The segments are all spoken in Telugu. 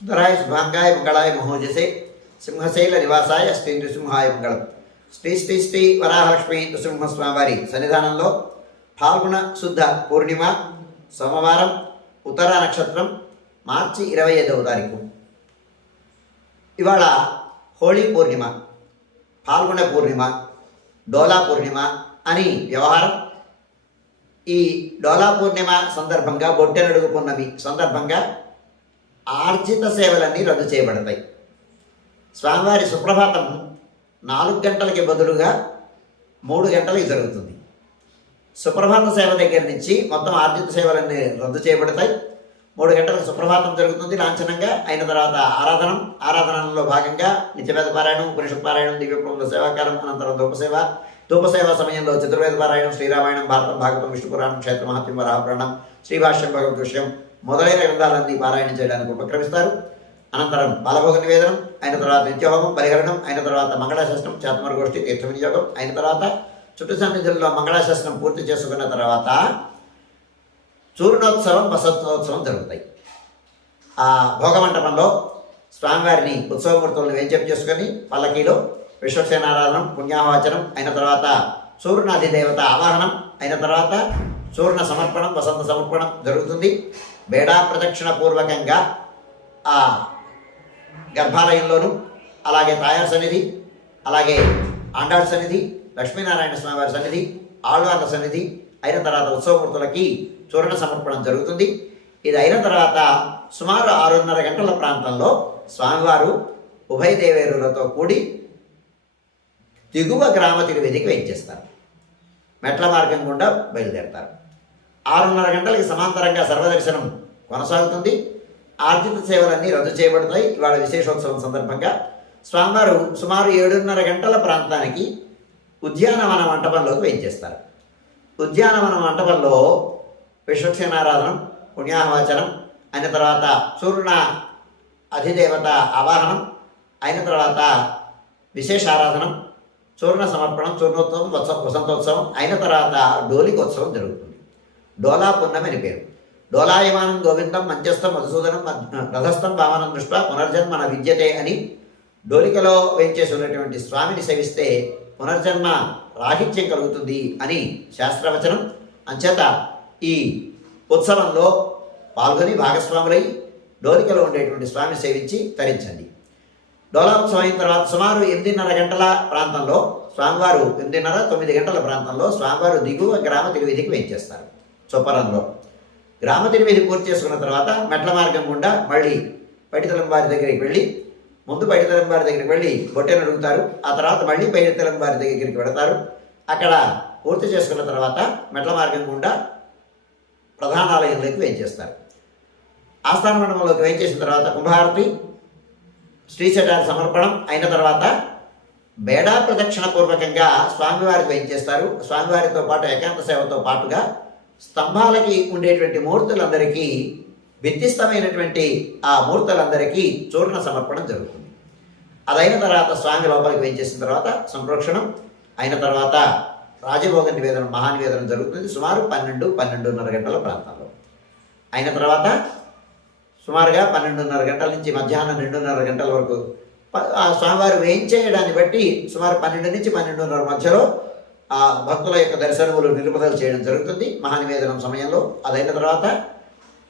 సుందరాయ శుభాంగాయ మంగళాయ మహోజసే సింహశైల నివాసాయ శ్రీ నృసింహాయ మంగళం శ్రీ శ్రీ శ్రీ వరాహలక్ష్మి నృసింహస్వామివారి సన్నిధానంలో ఫాల్గుణ శుద్ధ పూర్ణిమ సోమవారం ఉత్తర నక్షత్రం మార్చి ఇరవై ఐదవ తారీఖు ఇవాళ హోళీ పూర్ణిమ ఫాల్గుణ పూర్ణిమ డోలా పూర్ణిమ అని వ్యవహారం ఈ డోలా పూర్ణిమ సందర్భంగా బొట్టెనడుగు పున్నమి సందర్భంగా ఆర్జిత సేవలన్నీ రద్దు చేయబడతాయి. స్వామివారి సుప్రభాతం నాలుగు గంటలకి బదులుగా మూడు గంటలకి జరుగుతుంది. సుప్రభాత సేవ దగ్గర నుంచి మొత్తం ఆర్జిత సేవలన్నీ రద్దు చేయబడతాయి. మూడు గంటలకు సుప్రభాతం జరుగుతుంది లాంఛనంగా. అయిన తర్వాత ఆరాధనం ఆరాధనలో భాగంగా నిత్యవేద పారాయణం ఉపనిషత్ పారాయణం దివ్యప్రముల సేవాకారం అనంతరం ధూపసేవ ధూపసేవ సమయంలో చతుర్వేద పారాయణం శ్రీరామాయణం భారతం భాగవతం విష్ణు పురాణం క్షేత్ర మహత్యం వరాహపురాణం శ్రీభాష్యం భగవద్ విషయం మొదలైన గ్రంథాలన్నీ పారాయణం చేయడానికి ఉపక్రమిస్తారు. అనంతరం బాలభోగ నివేదనం అయిన తర్వాత నిత్యహోమం పరిహరణం అయిన తర్వాత మంగళాశాస్త్రం చేతమర గోష్ఠి తీర్థ వినియోగం అయిన తర్వాత చుట్టు సన్నిధుల్లో మంగళాశాస్త్రం పూర్తి చేసుకున్న తర్వాత చూర్ణోత్సవం వసంతోత్సవం జరుగుతాయి. ఆ భోగమంటపంలో స్వామివారిని ఉత్సవమూర్తులను వేంచేపు చేసుకొని పల్లకీలో విశ్వసేనారాధనం పుణ్యావాచనం అయిన తర్వాత సూర్యునాది దేవత ఆవాహనం అయిన తర్వాత సూర్ణ సమర్పణం వసంత సమర్పణం జరుగుతుంది. బేడా ప్రదక్షిణ పూర్వకంగా ఆ గర్భాలయంలోను అలాగే తాయార్ సన్నిధి అలాగే ఆండాడ్ సన్నిధి లక్ష్మీనారాయణ స్వామివారి సన్నిధి ఆళ్వార్ల సన్నిధి అయిన తర్వాత ఉత్సవమూర్తులకి చూరణ సమర్పణం జరుగుతుంది. ఇది అయిన తర్వాత సుమారు ఆరున్నర గంటల ప్రాంతంలో స్వామివారు ఉభయ దేవేరులతో కూడి దిగువ గ్రామ తిరువేదికి వేయించేస్తారు మెట్ల మార్గం గుండా బయలుదేరతారు. ఆరున్నర గంటలకి సమాంతరంగా సర్వదర్శనం కొనసాగుతుంది. ఆర్జిత సేవలన్నీ రద్దు చేయబడతాయి ఇవాళ విశేషోత్సవం సందర్భంగా స్వామివారు సుమారు ఏడున్నర గంటల ప్రాంతానికి ఉద్యానవన మంటపంలోకి వేయించేస్తారు ఉద్యానవన మంటపంలో విశ్వక్షేణారాధనం పుణ్యాహవాచనం అయిన తర్వాత సూర్యున అధిదేవత ఆవాహనం అయిన తర్వాత విశేష ఆరాధనం చూర్ణ సమర్పణం చూర్ణోత్సవం వసంతోత్సవం అయిన తర్వాత డోలికోత్సవం జరుగుతుంది. డోలా పున్నమి అని పేరు. డోలాయమానం గోవిందం మంచస్థం మధుసూదనం రథస్థం భావనం దృష్ట్యా పునర్జన్మ విద్యతే అని డోలికలో వేంచేసి ఉన్నటువంటి స్వామిని సేవిస్తే పునర్జన్మ రాహిత్యం కలుగుతుంది అని శాస్త్రవచనం. అంచేత ఈ ఉత్సవంలో పాల్గొని భాగస్వాములై డోలికలో ఉండేటువంటి స్వామిని సేవించి తరించండి. డోలోత్సవం అయిన తర్వాత సుమారు ఎనిమిదిన్నర గంటల ప్రాంతంలో స్వామివారు ఎనిమిదిన్నర తొమ్మిది గంటల ప్రాంతంలో స్వామివారు దిగువ గ్రామ తెలివిధికి వేయించేస్తారు చొప్పరంలో గ్రామ తిరువీధి పూర్తి చేసుకున్న తర్వాత మెట్ల మార్గం గుండా మళ్ళీ పైడితలం వారి దగ్గరికి వెళ్ళి ముందు పైడితలం వారి దగ్గరికి వెళ్ళి బొట్టెను అడుగుతారు. ఆ తర్వాత మళ్ళీ పైడితలం వారి దగ్గరికి వెళతారు. అక్కడ పూర్తి చేసుకున్న తర్వాత మెట్ల మార్గం గుండా ప్రధానాలయంలోకి వేయించేస్తారు. ఆస్థాన మండపంలోకి వేయించేసిన తర్వాత కుంభారతి శ్రీశటారి సమర్పణం అయిన తర్వాత బేడా ప్రదక్షిణ పూర్వకంగా స్వామివారికి వేయించేస్తారు. స్వామివారితో పాటు ఏకాంత సేవతో పాటుగా స్తంభాలకి ఉండేటువంటి మూర్తులందరికీ వ్యత్యస్తమైనటువంటి ఆ మూర్తులందరికీ చూర్ణ సమర్పణం జరుగుతుంది. అదైన తర్వాత స్వామి లోపలికి వేయించేసిన తర్వాత సంప్రోక్షణం. అయిన తర్వాత రాజభోగ నివేదన మహానివేదనం జరుగుతుంది సుమారు పన్నెండు పన్నెండున్నర గంటల ప్రాంతంలో. అయిన తర్వాత సుమారుగా పన్నెండున్నర గంటల నుంచి మధ్యాహ్నం రెండున్నర గంటల వరకు ఆ స్వామివారు వేయించేయడాన్ని బట్టి సుమారు పన్నెండు నుంచి పన్నెండున్నర మధ్యలో ఆ భక్తుల యొక్క దర్శనములు నిలుపుదల చేయడం జరుగుతుంది. మహానివేదనం సమయంలో. అదైన తర్వాత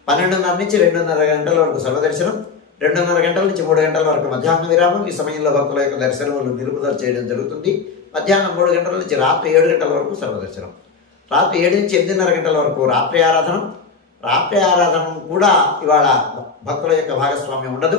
పన్నెండున్నర నుంచి రెండున్నర గంటల వరకు సర్వదర్శనం రెండున్నర గంటల నుంచి మూడు గంటల వరకు మధ్యాహ్న విరామం. ఈ సమయంలో భక్తుల యొక్క దర్శనములు నిలుపుదల చేయడం జరుగుతుంది. మధ్యాహ్నం మూడు గంటల నుంచి రాత్రి ఏడు గంటల వరకు సర్వదర్శనం రాత్రి ఏడు నుంచి ఎనిమిదిన్నర గంటల వరకు రాత్రి ఆరాధనం. రాత్రి ఆరాధన కూడా ఇవాళ భక్తుల యొక్క భాగస్వామ్యం ఉండదు.